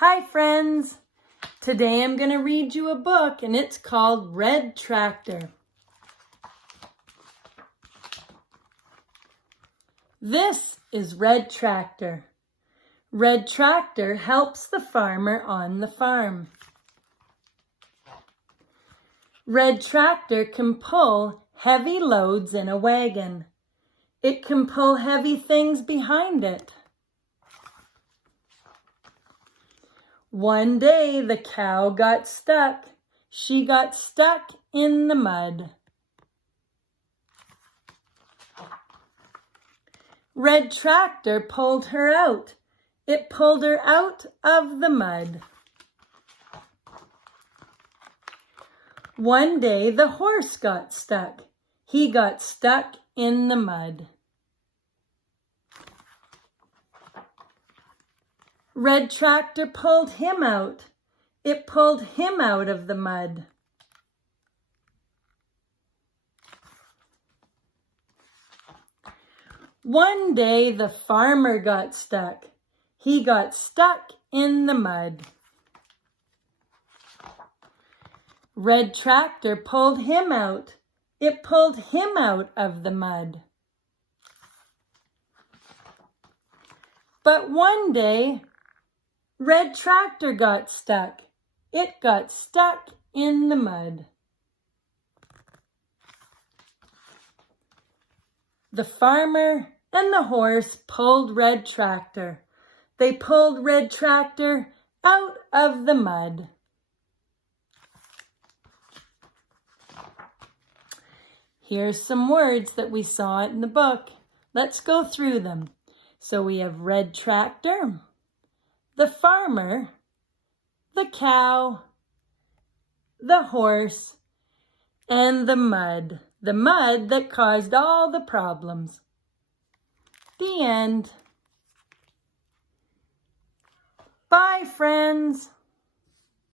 Hi friends! Today I'm going to read you a book and it's called Red Tractor. This is Red Tractor. Red Tractor helps the farmer on the farm. Red Tractor can pull heavy loads in a wagon. It can pull heavy things behind it. One day the cow got stuck. She got stuck in the mud. Red Tractor pulled her out. It pulled her out of the mud. One day the horse got stuck. He got stuck in the mud. Red Tractor pulled him out. It pulled him out of the mud. One day the farmer got stuck. He got stuck in the mud. Red Tractor pulled him out. It pulled him out of the mud. But one day, Red Tractor got stuck. It got stuck in the mud. The farmer and the horse pulled Red Tractor. They pulled Red Tractor out of the mud. Here's some words that we saw in the book. Let's go through them. So we have Red Tractor, the farmer, the cow, the horse, and the mud. The mud that caused all the problems. The end. Bye, friends.